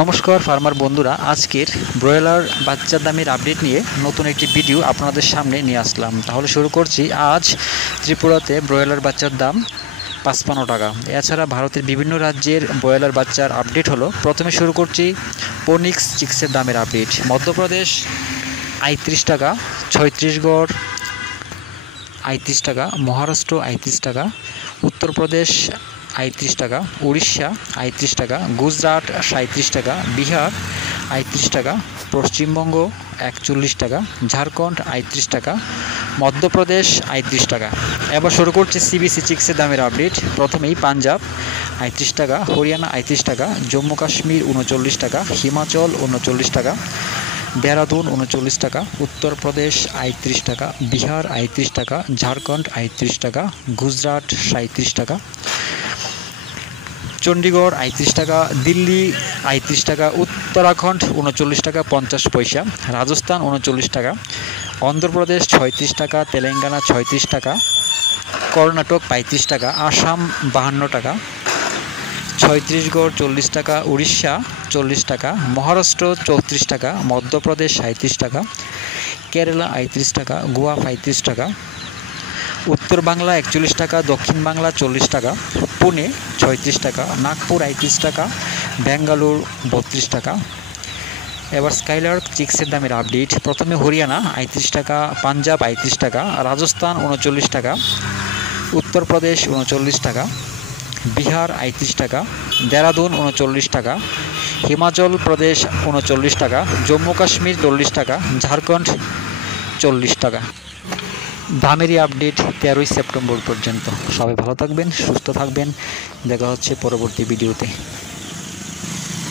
নমস্কার ফার্মার বন্ধুরা, আজকের ব্রয়লার বাচ্চার দামের আপডেট নিয়ে নতুন একটি ভিডিও আপনাদের সামনে নিয়ে আসলাম। তাহলে শুরু করছি। আজ ত্রিপুরাতে ব্রয়লার বাচ্চার দাম 55 টাকা। এছাড়া ভারতের বিভিন্ন রাজ্যের ব্রয়লার বাচ্চার আপডেট হলো। প্রথমে শুরু করছি ফোনিক্স চিক্সের দামের আপডেট। মধ্যপ্রদেশ ৩৫ টাকা, ছত্তিশগড় ৩৫ টাকা, মহারাষ্ট্র ৩৫ টাকা, উত্তরপ্রদেশ ৩৫ টাকা, উড়িষ্যা ৩৫ টাকা, গুজরাট ৩৭ টাকা, বিহার ৩৫ টাকা, পশ্চিমবঙ্গ ৪১ টাকা, ঝাড়খণ্ড ৩৫ টাকা, মধ্যপ্রদেশ ৩৫ টাকা। এবার শুরু করছে সিবিসি চিক্সের দামের আপডেট। প্রথমেই পাঞ্জাব ৩৫ টাকা, হরিয়ানা ৩৫ টাকা, জম্মু কাশ্মীর ৩৯ টাকা, হিমাচল ৩৯ টাকা, দেহরাদুন ৩৯ টাকা, উত্তরপ্রদেশ ৩৫ টাকা, বিহার ৩৫ টাকা, ঝাড়খণ্ড ৩৫ টাকা, গুজরাট ৩৭ টাকা, চণ্ডীগড় ৩৫ টাকা, দিল্লি ৩৫ টাকা, উত্তরাখণ্ড ৩৯ টাকা 50 পয়সা, রাজস্থান ৩৯ টাকা, অন্ধ্রপ্রদেশ 36 টাকা, তেলেঙ্গানা 36 টাকা, কর্ণাটক 35 টাকা, আসাম 52 টাকা, ছত্তিশগড় 40 টাকা, উড়িষ্যা 40 টাকা, মহারাষ্ট্র 34 টাকা, মধ্যপ্রদেশ 37 টাকা, কেরালা 38 টাকা, গোয়া 35 টাকা, উত্তর বাংলা 41 টাকা, দক্ষিণ বাংলা 40 টাকা, পুনে 36 টাকা, নাগপুর 38 টাকা, ব্যাঙ্গালোর 32 টাকা। এবার স্কাইলার্ক চিক্সের দামের আপডেট। প্রথমে হরিয়ানা 38 টাকা, পাঞ্জাব 38 টাকা, রাজস্থান 39 টাকা, উত্তরপ্রদেশ 39 টাকা, বিহার 38 টাকা, দেহরাদুন 39 টাকা, হিমাচল প্রদেশ 39 টাকা, জম্মু কাশ্মীর 40 টাকা, ঝাড়খণ্ড 40 টাকা। দামেরই আপডেট 13ই সেপ্টেম্বর পর্যন্ত। সবাই ভালো থাকবেন, সুস্থ থাকবেন। দেখা হচ্ছে পরবর্তী ভিডিওতে।